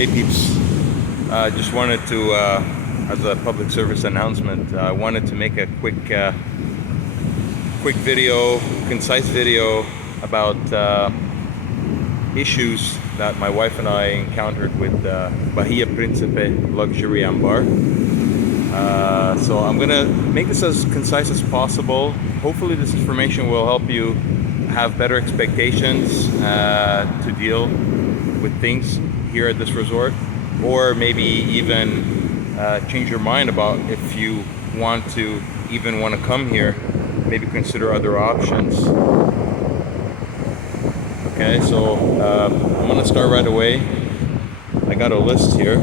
Hey peeps, just wanted to, as a public service announcement, wanted to make a quick video, concise video about issues that my wife and I encountered with Bahia Principe Luxury Ambar. So I'm gonna make this as concise as possible. Hopefully this information will help you have better expectations to deal with things here at this resort, or maybe even change your mind about if you want to come here, maybe consider other options. Okay, so I'm gonna start right away. I got a list here.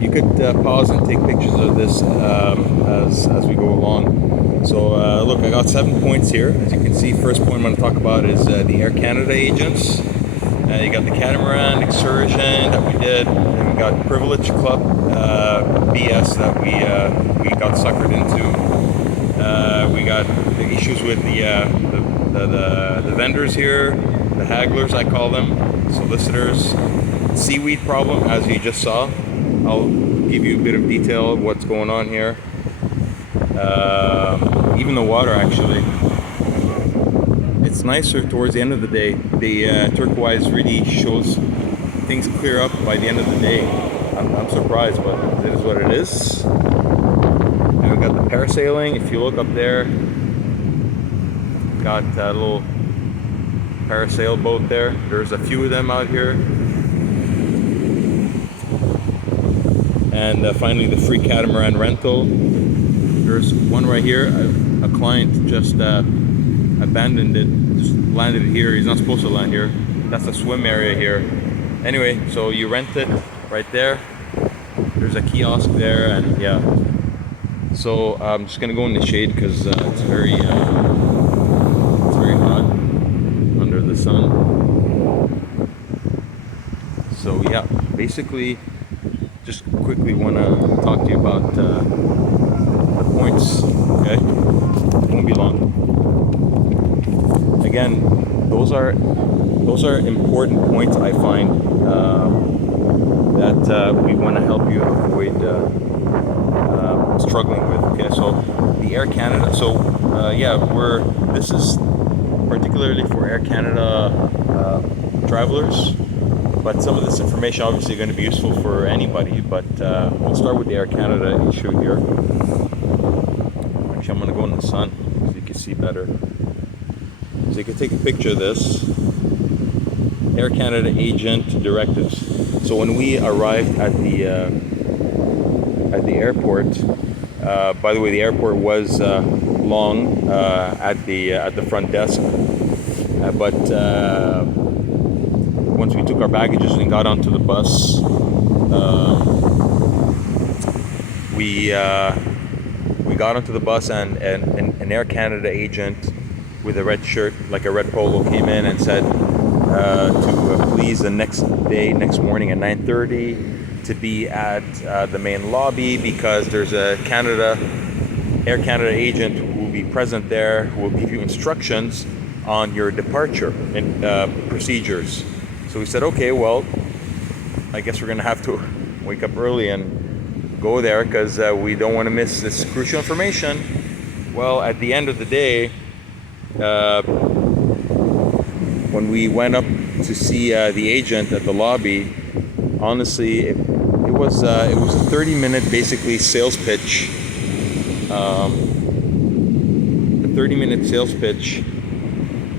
You could pause and take pictures of this as we go along. So look, I got 7 points here. As you can see, first point I'm going to talk about is the Air Canada agents. You got the catamaran excursion that we did, and we got privilege club BS that we got suckered into. We got the issues with the vendors here, the hagglers I call them, solicitors, seaweed problem as you just saw. I'll give you a bit of detail of what's going on here. Even the water, actually, it's nicer towards the end of the day. The turquoise really shows things clear up by the end of the day. I'm surprised, but it is what it is. And we got the parasailing. If you look up there, got a little parasail boat there. There's a few of them out here. And finally, the free catamaran rental. There's one right here. A client just abandoned it, just landed it here. He's not supposed to land here. That's a swim area here. Anyway, so you rent it right there. There's a kiosk there, and yeah. So I'm just gonna go in the shade because it's very hot under the sun. So yeah, basically, just quickly want to talk to you about the points. Okay, it won't be long. Again, those are important points I find that we want to help you avoid struggling with. Okay, so the Air Canada. So yeah, this is particularly for Air Canada travelers. But some of this information obviously going to be useful for anybody. But we'll start with the Air Canada issue here. Actually, I'm going to go in the sun so you can see better. So you can take a picture of this. Air Canada agent directives. So when we arrived at the airport, by the way, the airport was long at the front desk, but once we took our baggages and got onto the bus, we got onto the bus, and an Air Canada agent with a red shirt, like a red polo, came in and said to please the next morning at 9:30 to be at the main lobby, because there's a Air Canada agent who will be present there, who will give you instructions on your departure and procedures. So we said, okay, well, I guess we're gonna have to wake up early and go there because we don't want to miss this crucial information. Well, at the end of the day, when we went up to see the agent at the lobby, honestly, it was a 30-minute basically sales pitch. A 30-minute sales pitch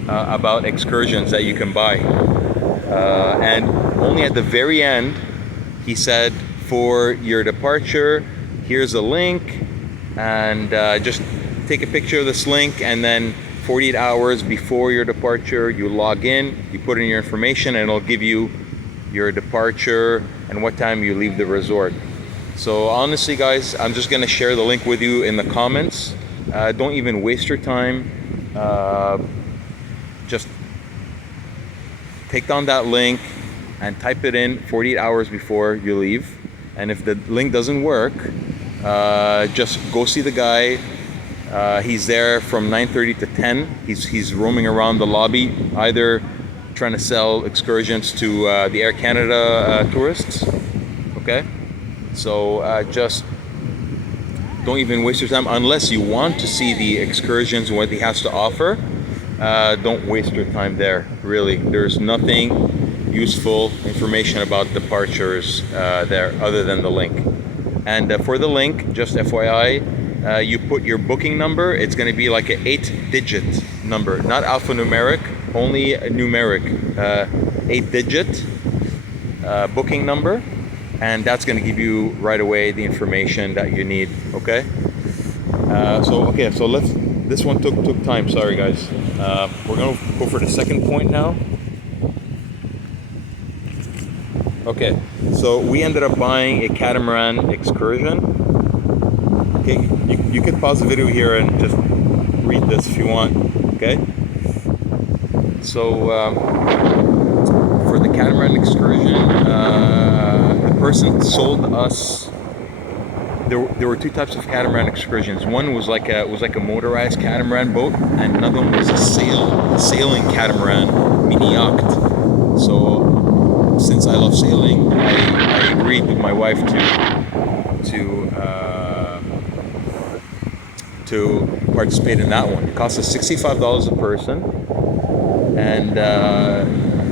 about excursions that you can buy. And only at the very end, he said, for your departure, here's a link, and just take a picture of this link, and then 48 hours before your departure, you log in, you put in your information, and it'll give you your departure and what time you leave the resort. So honestly, guys, I'm just gonna share the link with you in the comments. Don't even waste your time. Just take down that link and type it in 48 hours before you leave. And if the link doesn't work, just go see the guy. He's there from 9:30 to 10. He's roaming around the lobby, either trying to sell excursions to the Air Canada tourists. Okay, so just don't even waste your time unless you want to see the excursions and what he has to offer. Don't waste your time there. Really, there's nothing useful information about departures there other than the link. And for the link, just FYI, you put your booking number. It's going to be like an 8-digit number, not alphanumeric, only a numeric 8-digit booking number, and that's going to give you right away the information that you need. Okay. So let's. This one took time. Sorry, guys. We're going to go for the second point now. Okay, so we ended up buying a catamaran excursion. Okay, you could pause the video here and just read this if you want. Okay, so for the catamaran excursion, the person sold us. There were two types of catamaran excursions. One was like a motorized catamaran boat, and another one was a sailing catamaran mini yacht. So since I love sailing, I agreed with my wife to participate in that one. It cost us $65 a person, and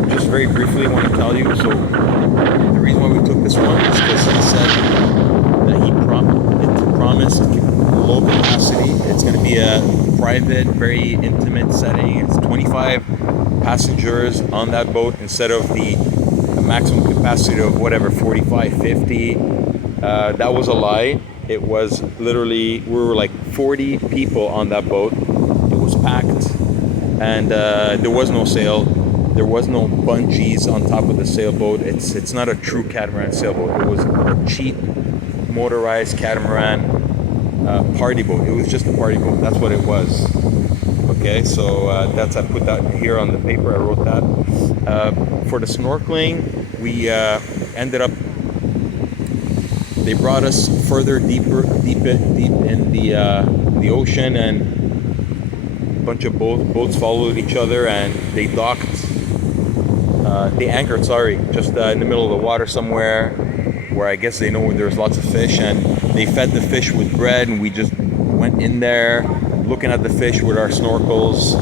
just very briefly, I want to tell you. So the reason why we took this one is because he said that it promised low capacity. It's going to be a private, very intimate setting. It's 25 passengers on that boat instead of the maximum capacity of whatever, 45, 50. That was a lie. It was literally, we were like 40 people on that boat. It was packed, and there was no sail. There was no bungees on top of the sailboat. It's not a true catamaran sailboat. It was a cheap motorized catamaran party boat. It was just a party boat. That's what it was. Okay, so I put that here on the paper. I wrote that. For the snorkeling, we ended up. They brought us further deep in the ocean, and a bunch of boats followed each other, and they docked. They anchored, just in the middle of the water somewhere, where I guess they know there's lots of fish, and they fed the fish with bread, and we just went in there looking at the fish with our snorkels.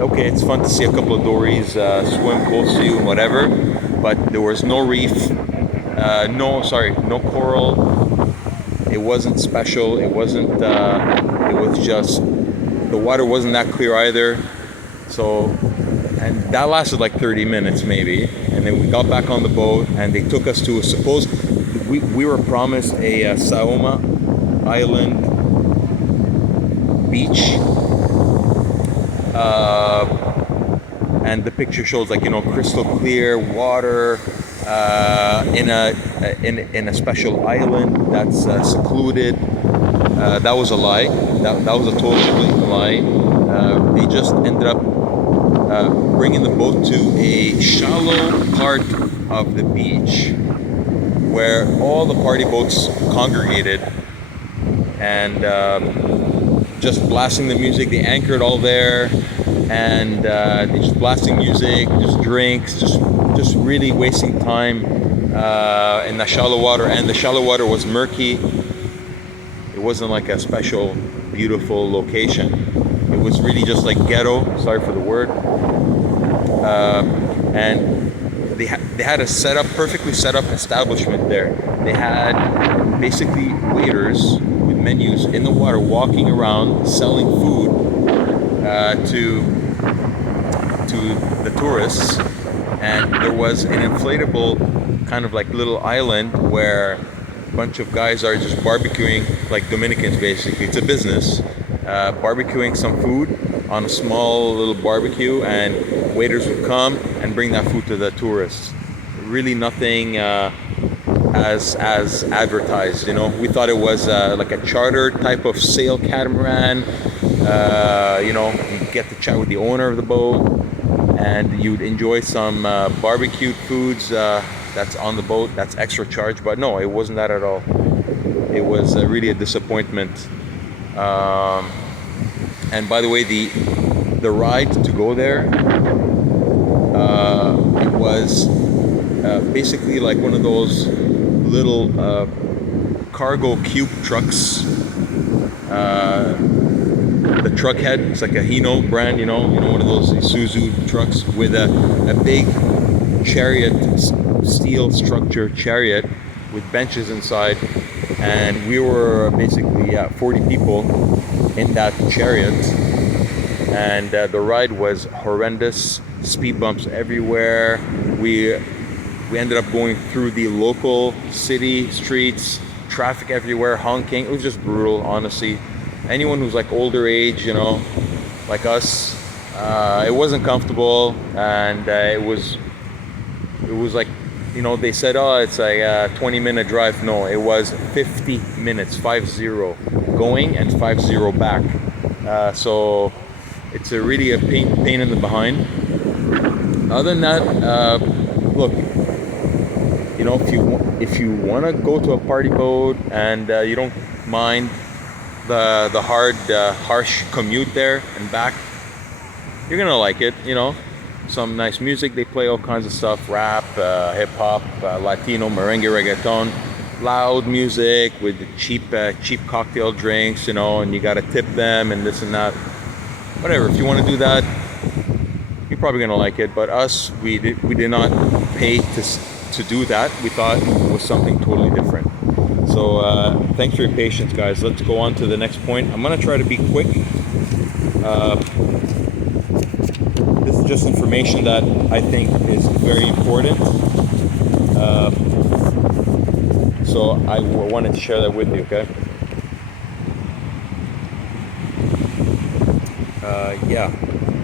Okay, it's fun to see a couple of dories swim close to you and whatever, but there was no reef, no coral. It wasn't special. It wasn't. It was just the water wasn't that clear either. So, and that lasted like 30 minutes maybe, and then we got back on the boat, and they took us to we were promised a Saoma Island beach, and the picture shows crystal clear water in a special island that's secluded. That was a lie. That was a total blatant lie. They just ended up bringing the boat to a shallow part of the beach where all the party boats congregated, and just blasting the music. They anchored all there, and they just blasting music, just drinks, just really wasting time in the shallow water. And the shallow water was murky. It wasn't like a special beautiful location. It was really just like ghetto, sorry for the word. And they had a perfectly set up establishment there. They had basically waiters with menus in the water walking around selling food to the tourists. And there was an inflatable kind of like little island where a bunch of guys are just barbecuing, like Dominicans basically. It's a business, barbecuing some food on a small little barbecue, and waiters would come and bring that food to the tourists. Really nothing as advertised, We thought it was like a charter type of sail catamaran. You get to chat with the owner of the boat, and you'd enjoy some barbecued foods that's on the boat, that's extra charge. But no, it wasn't that at all. It was really a disappointment. And by the way, the ride to go there was basically like one of those little cargo cube trucks. The truck head, it's like a Hino brand, one of those Isuzu trucks with a big chariot, steel structure chariot with benches inside, and we were basically 40 people in that chariot, and the ride was horrendous. Speed bumps everywhere. We ended up going through the local city streets, traffic everywhere, honking. It was just brutal, honestly. Anyone who's like older age, like us, it wasn't comfortable, and it was like, they said, oh, it's like a 20-minute drive. No, it was 50 minutes, 50 going and 50 back. So it's really a pain in the behind. Other than that, look, if you want to go to a party boat and you don't mind the hard, harsh commute there and back, you're gonna like it. Some nice music. They play all kinds of stuff: rap, hip hop, Latino, merengue, reggaeton, loud music with cheap cocktail drinks. And you gotta tip them and this and that. Whatever. If you want to do that, you're probably gonna like it. But us, we did not pay to do that. We thought it was something totally different. So thanks for your patience, guys. Let's go on to the next point. I'm gonna try to be quick. This is just information that I think is very important. So I wanted to share that with you, okay?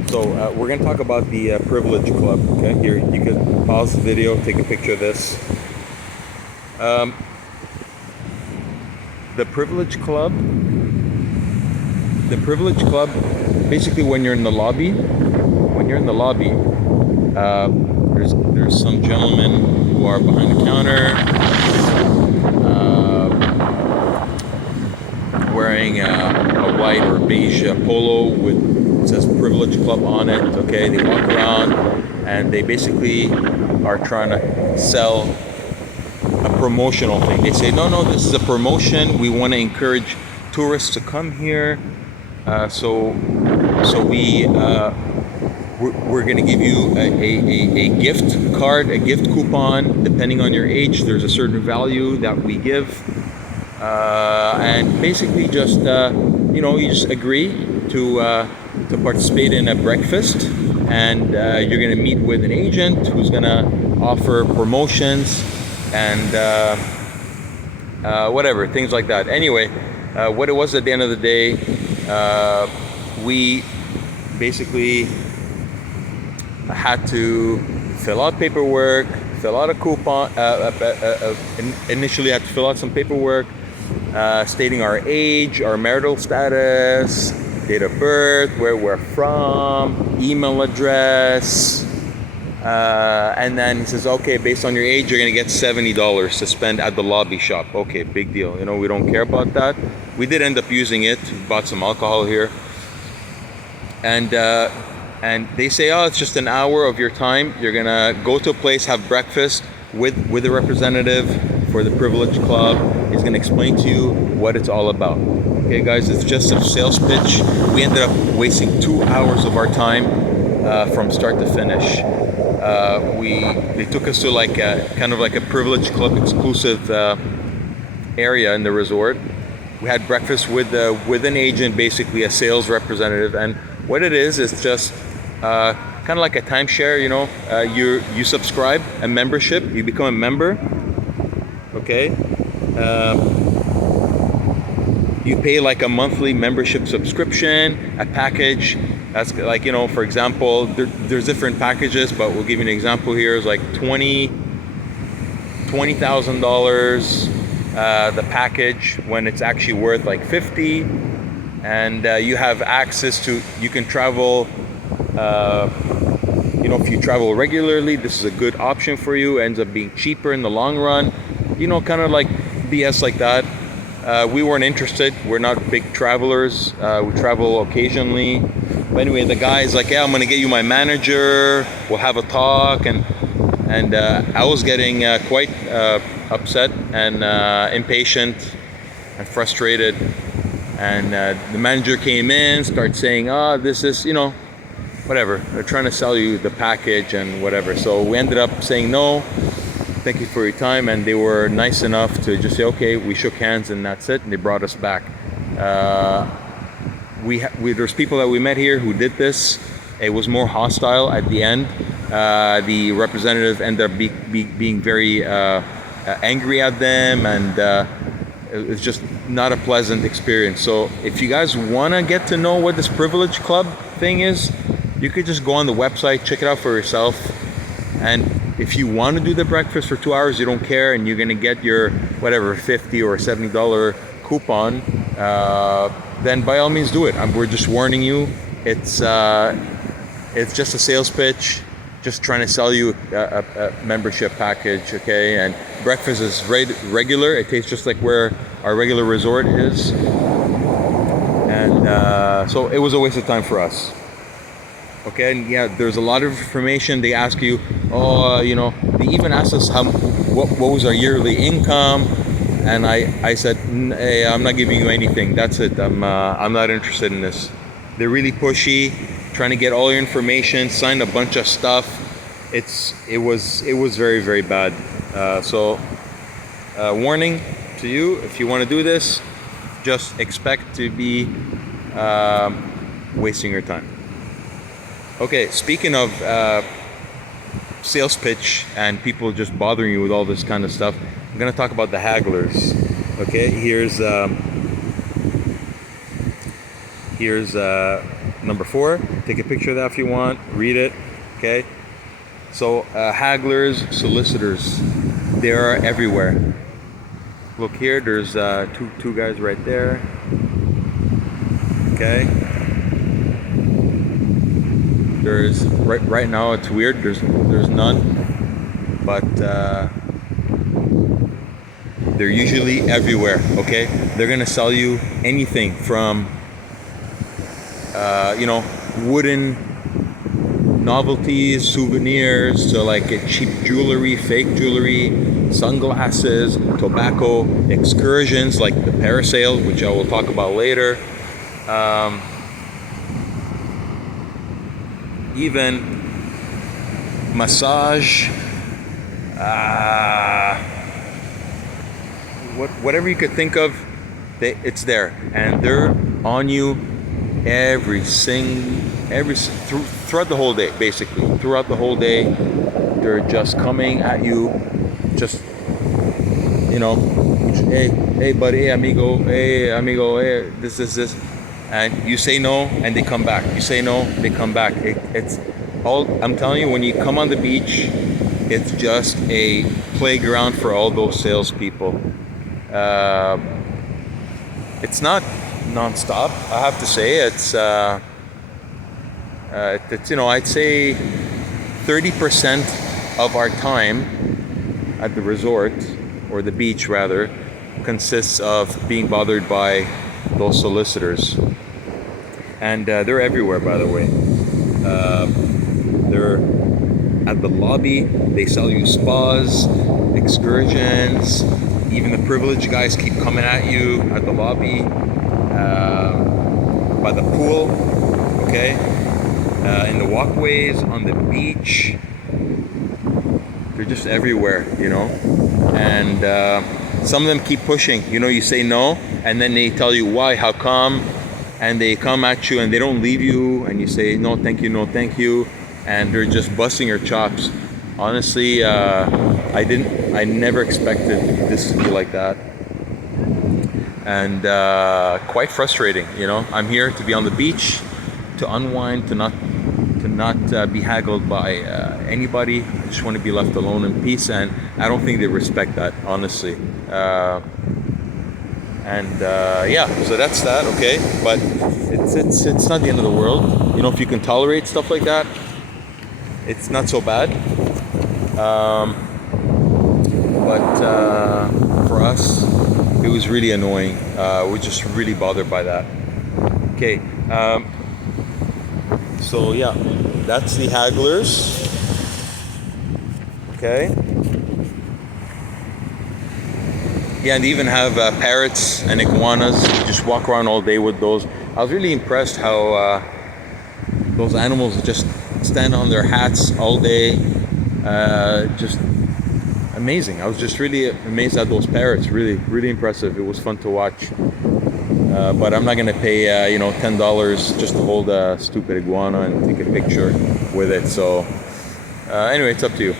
So we're going to talk about the Privilege Club, okay? Here, you can pause the video, take a picture of this. The Privilege Club, basically when you're in the lobby, there's some gentlemen who are behind the counter, wearing a white or beige polo with it says Privilege Club on it. Okay, they walk around and they basically are trying to sell a promotional thing. They say, no, this is a promotion. We want to encourage tourists to come here. So we're going to give you a gift card, a gift coupon. Depending on your age, there's a certain value that we give. And basically just, you just agree to participate in a breakfast, and you're going to meet with an agent who's going to offer promotions and whatever, things like that. Anyway, what it was at the end of the day, we basically had to fill out paperwork, fill out a coupon, initially had to fill out some paperwork stating our age, our marital status, date of birth, where we're from, email address, and then he says, okay, based on your age, you're gonna get $70 to spend at the lobby shop. Okay, big deal. We don't care about that. We did end up using it. We bought some alcohol here, and they say, oh, it's just an hour of your time. You're gonna go to a place, have breakfast with a representative for the Privilege Club. He's gonna explain to you what it's all about. Okay, guys, it's just a sales pitch. We ended up wasting 2 hours of our time from start to finish. They took us to like kind of like a Privilege Club exclusive area in the resort. We had breakfast with an agent, basically a sales representative, and what it is just kind of like a timeshare. You subscribe a membership, you become a member. Okay. You pay like a monthly membership subscription, a package. That's like, for example, there's different packages, but we'll give you an example here. It's like $20,000, the package, when it's actually worth like 50, and you have access to, you can travel, if you travel regularly, this is a good option for you. It ends up being cheaper in the long run, kind of like BS like that. We weren't interested. We're not big travelers. We travel occasionally. But anyway, the guy is like, yeah, I'm going to get you my manager. We'll have a talk. And and I was getting quite upset and impatient and frustrated. And the manager came in, started saying, "Oh, this is, you know, whatever. They're trying to sell you the package and whatever." So we ended up saying no. Thank you for your time, and they were nice enough to just say, okay. We shook hands, and that's it. And they brought us back. There's people that we met here who did this. It was more hostile at the end. The representative ended up being very angry at them, and it was just not a pleasant experience. So if you guys want to get to know what this privilege club thing is, you could just go on the website, check it out for yourself. And if you want to do the breakfast for 2 hours, you don't care, and you're going to get your whatever $50 or $70 coupon, then by all means do it. We're just warning you. It's just a sales pitch, just trying to sell you a membership package, okay? And breakfast is regular. It tastes just like where our regular resort is. And so it was a waste of time for us. Okay, and yeah, there's a lot of information. They ask you, you know, they even asked us what was our yearly income, and I said, hey, I'm not giving you anything. That's it. I'm not interested in this. They're really pushy, trying to get all your information, sign a bunch of stuff. It was very, very bad. So warning to you: if you want to do this, just expect to be wasting your time. Okay, speaking of sales pitch and people just bothering you with all this kind of stuff, I'm gonna talk about the hagglers. Okay, here's number 4. Take a picture of that if you want. Read it. Okay. So hagglers, solicitors, they are everywhere. Look here. There's two guys right there. Okay. There's right now it's weird. There's none, but they're usually everywhere. Okay. They're gonna sell you anything from you know, wooden novelties, souvenirs, to like cheap jewelry, fake jewelry, sunglasses, tobacco, excursions like the parasail, which I will talk about later. Even massage, whatever you could think of, it's there, and they're on you throughout the whole day. Basically, throughout the whole day, they're just coming at you, just, you know, hey buddy, hey amigo, hey this, and you say no, and they come back. You say no, they come back. It's all. I'm telling you, when you come on the beach, it's just a playground for all those salespeople. It's not non-stop, I have to say. It's you know, I'd say 30% of our time at the resort, or the beach rather, consists of being bothered by those solicitors. And they're everywhere, by the way. They're at the lobby. They sell you spas, excursions. Even the privileged guys keep coming at you at the lobby, by the pool, okay, in the walkways, on the beach. They're just everywhere, you know. And some of them keep pushing. You know, you say no, and then they tell you why, how come, and they come at you and they don't leave you, and you say no thank you, no thank you, and they're just busting your chops. Honestly, I never expected this to be like that, and quite frustrating. You know, I'm here to be on the beach, to unwind, to not be haggled by anybody. I just want to be left alone in peace, and I don't think they respect that, honestly. Yeah, so that's that. Okay, but it's not the end of the world. You know, if you can tolerate stuff like that, it's not so bad. But for us, it was really annoying. We're just really bothered by that. Okay, so yeah, that's the hagglers. Okay. Yeah, and they even have parrots and iguanas. You just walk around all day with those. I was really impressed how those animals just stand on their hats all day. Just amazing. I was just really amazed at those parrots. Really, really impressive. It was fun to watch. But I'm not gonna pay $10 just to hold a stupid iguana and take a picture with it. So anyway, it's up to you.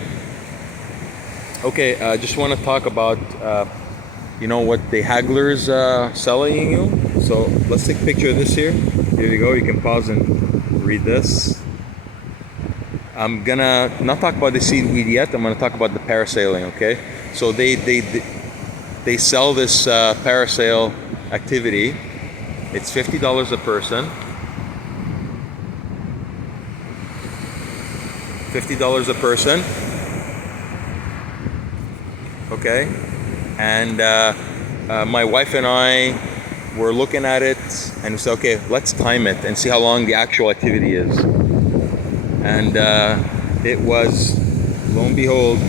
Okay, I just want to talk about what the hagglers selling you. So let's take a picture of this here. Here you go. You can pause and read this. I'm gonna not talk about the seaweed yet. I'm gonna talk about the parasailing. Okay, so they sell this parasail activity. It's $50 a person. $50 a person. Okay, and my wife and I were looking at it and we said, okay, let's time it and see how long the actual activity is. And it was, lo and behold,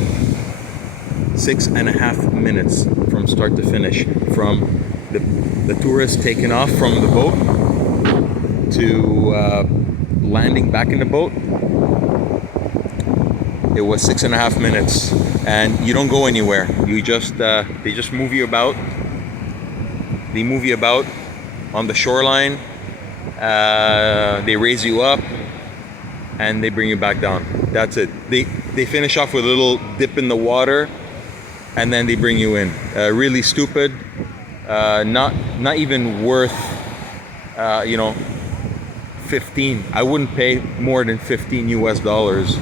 6.5 minutes from start to finish, from the tourists taking off from the boat to landing back in the boat. It was 6.5 minutes, and you don't go anywhere. You just they just move you about. They move you about on the shoreline. They raise you up, and they bring you back down. That's it. They finish off with a little dip in the water, and then they bring you in. Really stupid. Not even worth 15. I wouldn't pay more than $15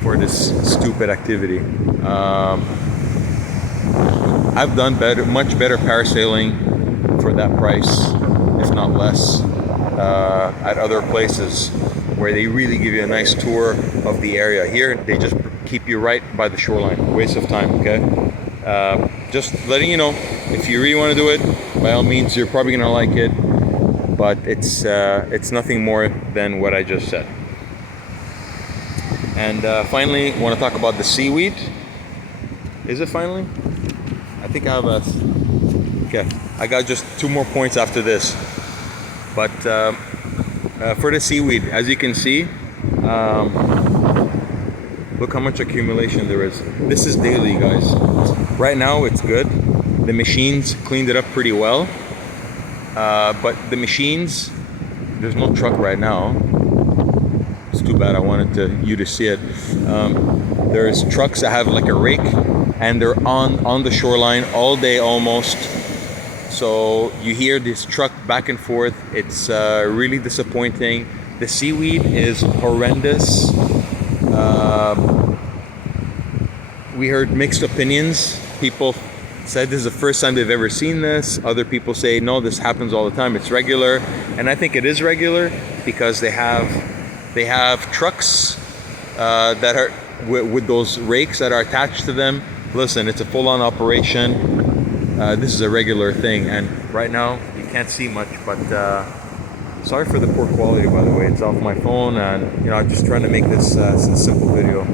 for this stupid activity. I've done much better parasailing for that price, if not less, at other places where they really give you a nice tour of the area. Here, they just keep you right by the shoreline. Waste of time, okay? Just letting you know, if you really want to do it, by all means, you're probably gonna like it, but it's nothing more than what I just said. And finally, I want to talk about the seaweed. Is it finally? I think I have okay, I got just 2 more points after this. But for the seaweed, as you can see, look how much accumulation there is. This is daily, guys. Right now, it's good. The machines cleaned it up pretty well. But the machines, there's no truck right now. It's too bad. I wanted you to see it. There's trucks that have like a rake, and they're on the shoreline all day almost. So you hear this truck back and forth. It's really disappointing. The seaweed is horrendous. We heard mixed opinions. People said this is the first time they've ever seen this. Other people say no, this happens all the time. It's regular, and I think it is regular because they have trucks that are with those rakes that are attached to them. Listen, it's a full-on operation. This is a regular thing, and right now you can't see much, but sorry for the poor quality, by the way. It's off my phone, and I'm just trying to make this a simple video.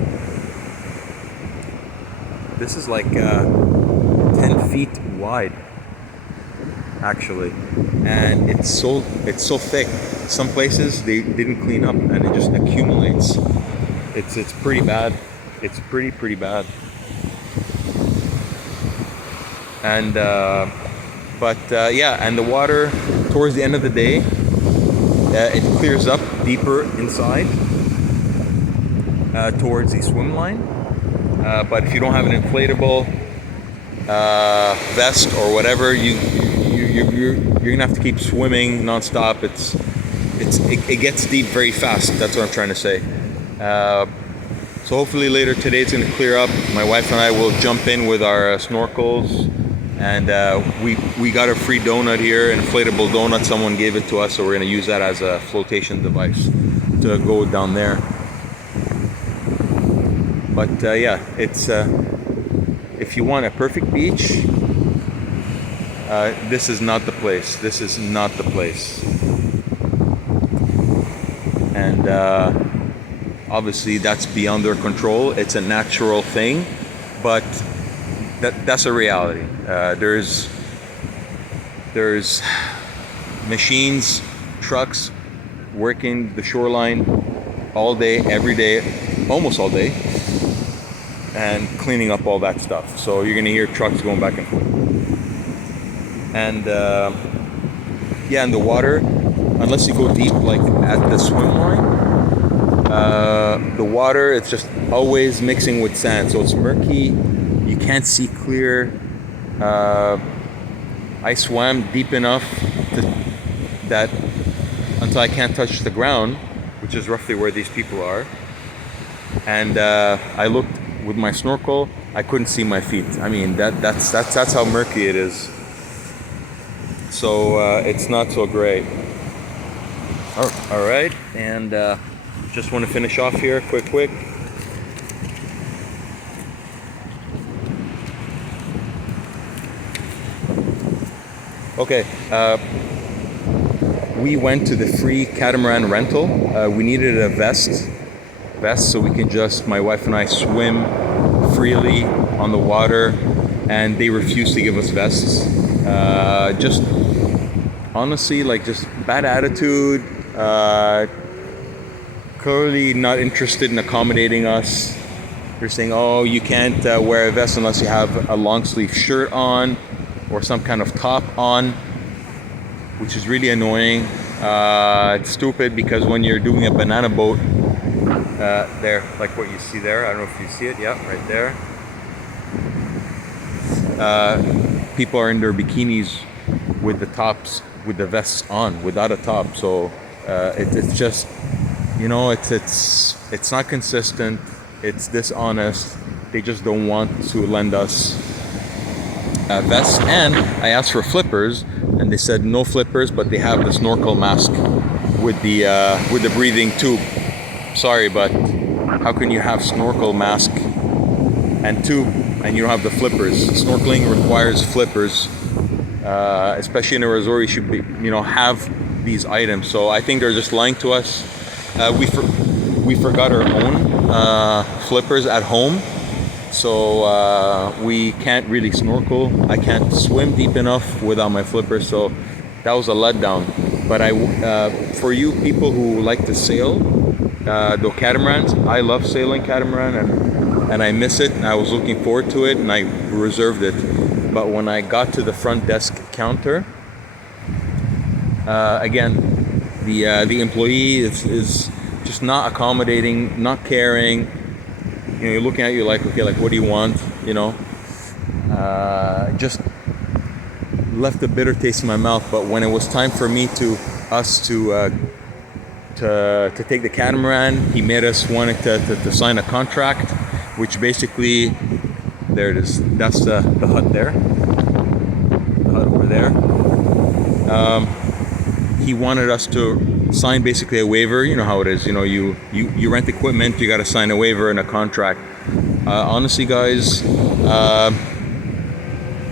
This is like 10 feet wide, actually, and it's so thick. Some places they didn't clean up, and it just accumulates. It's pretty bad. It's pretty bad. And yeah, and the water towards the end of the day, it clears up deeper inside towards the swim line. But if you don't have an inflatable vest or whatever, you're gonna have to keep swimming nonstop. It gets deep very fast. That's what I'm trying to say. So hopefully later today it's gonna clear up. My wife and I will jump in with our snorkels, and we got a free donut here, an inflatable donut. Someone gave it to us, so we're gonna use that as a flotation device to go down there. But yeah, it's if you want a perfect beach, this is not the place. This is not the place. And Obviously, that's beyond their control. It's a natural thing, but that's a reality. There's machines, trucks working the shoreline all day, every day, almost all day, and cleaning up all that stuff. So you're gonna hear trucks going back and forth. And yeah, in the water, unless you go deep, like at the swim line, the water, it's just always mixing with sand, so it's murky. You can't see clear. I swam deep enough that until I can't touch the ground, which is roughly where these people are. And I looked with my snorkel. I couldn't see my feet. I mean, that's how murky it is. So it's not so great. All right, and just want to finish off here, quick. Okay, we went to the free catamaran rental. We needed a vest so we can just, my wife and I, swim freely on the water, and they refused to give us vests. Just honestly, like, just bad attitude, clearly not interested in accommodating us. They're saying, oh, you can't wear a vest unless you have a long sleeve shirt on or some kind of top on, which is really annoying. It's stupid because when you're doing a banana boat, there, like what you see there, I don't know if you see it, yeah, right there. People are in their bikinis with the tops, with the vests on, without a top. So it's just, you know, it's not consistent. It's dishonest. They just don't want to lend us vests. And I asked for flippers, and they said no flippers, but they have the snorkel mask with the breathing tube. Sorry, but how can you have snorkel mask and tube and you don't have the flippers? Snorkeling requires flippers, especially in a resort. You should be, you know, have these items. So I think they're just lying to us. We forgot our own flippers at home, so we can't really snorkel. I can't swim deep enough without my flippers, so that was a letdown. But for you people who like to sail, the catamarans, I love sailing catamaran, and I miss it, and I was looking forward to it, and I reserved it. But when I got to the front desk counter, again, the employee is just not accommodating, not caring. You know, you're looking at you like, okay, like, what do you want? You know, just left a bitter taste in my mouth. But when it was time for to take the catamaran, he made us want to sign a contract, which basically, there it is. That's the hut there, the hut over there. He wanted us to sign basically a waiver. You know how it is. You know, you rent equipment, you got to sign a waiver and a contract. Honestly, guys,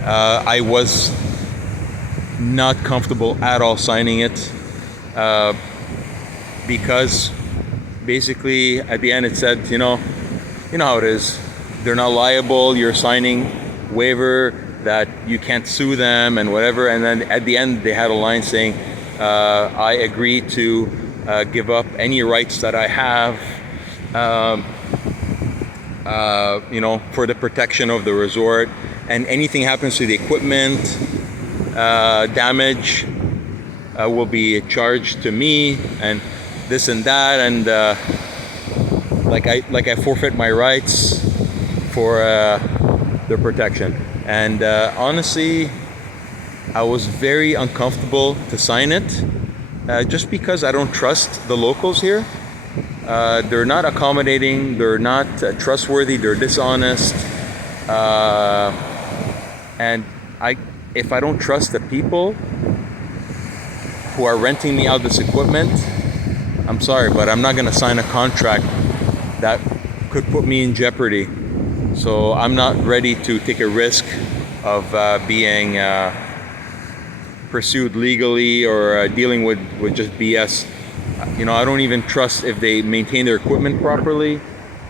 I was not comfortable at all signing it, because basically at the end it said, you know how it is. They're not liable. You're signing waiver that you can't sue them and whatever. And then at the end they had a line saying, I agree to give up any rights that I have, you know, for the protection of the resort, and anything happens to the equipment, damage will be charged to me, and this and that, and like I forfeit my rights for their protection. And honestly, I was very uncomfortable to sign it, just because I don't trust the locals here. They're not accommodating, they're not trustworthy, they're dishonest, and if I don't trust the people who are renting me out this equipment, I'm sorry, but I'm not going to sign a contract that could put me in jeopardy. So I'm not ready to take a risk of being pursued legally, or dealing with just BS You know, I don't even trust if they maintain their equipment properly.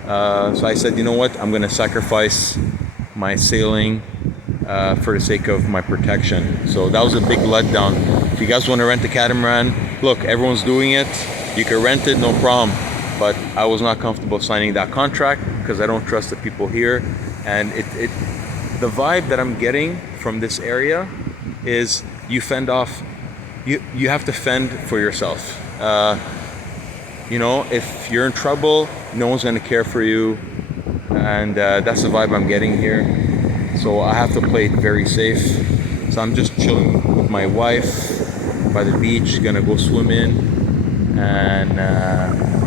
So I said, you know what, I'm gonna sacrifice my sailing for the sake of my protection. So that was a big letdown. If you guys want to rent a catamaran, look, everyone's doing it. You can rent it, no problem. But I was not comfortable signing that contract because I don't trust the people here. And the vibe that I'm getting from this area is you fend off, you have to fend for yourself. You know, if you're in trouble, no one's gonna care for you. And that's the vibe I'm getting here. So I have to play it very safe. So I'm just chilling with my wife by the beach, gonna go swim in and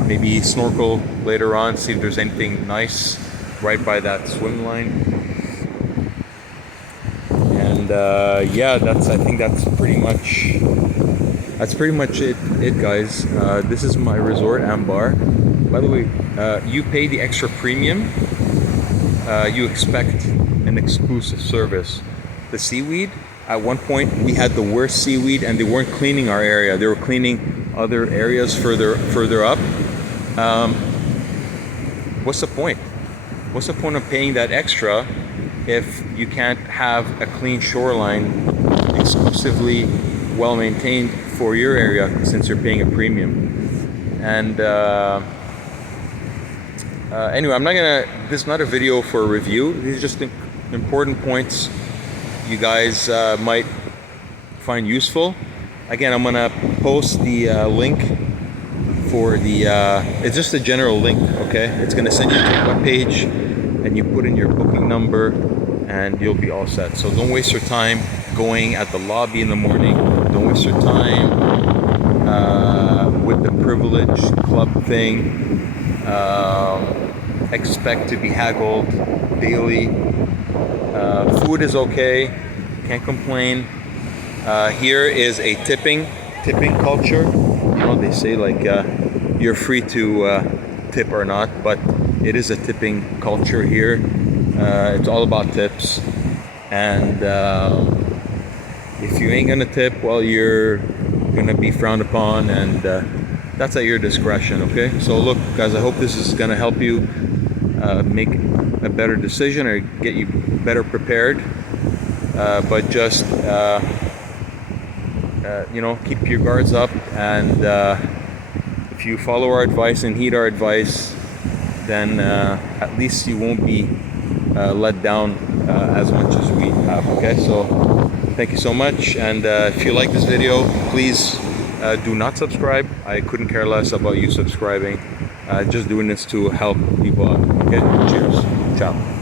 maybe snorkel later on, see if there's anything nice right by that swim line. And yeah, I think that's pretty much it guys. This is my resort, Ambar. By the way, you pay the extra premium. You expect an exclusive service. The seaweed, at one point we had the worst seaweed and they weren't cleaning our area. They were cleaning other areas further up. What's the point? What's the point of paying that extra if you can't have a clean shoreline exclusively well maintained for your area, since you're paying a premium? And anyway, this is not a video for a review. These are just important points you guys might find useful. Again, I'm gonna post the link for the, it's just a general link, okay? It's gonna send you to the webpage and you put in your booking number and you'll be all set. So don't waste your time going at the lobby in the morning. Don't waste your time with the privilege club thing. Expect to be haggled daily. Food is okay, can't complain. Here is a tipping culture. You know, they say like you're free to tip or not, but it is a tipping culture here. It's all about tips, and if you ain't gonna tip, well, you're gonna be frowned upon, and that's at your discretion. Okay, so look guys, I hope this is gonna help you make a better decision or get you better prepared, but just you know, keep your guards up, and if you follow our advice and heed our advice, then at least you won't be let down as much as we have. Okay, so thank you so much, and if you like this video, please do not subscribe. I couldn't care less about you subscribing. Just doing this to help people out. Okay, cheers, ciao.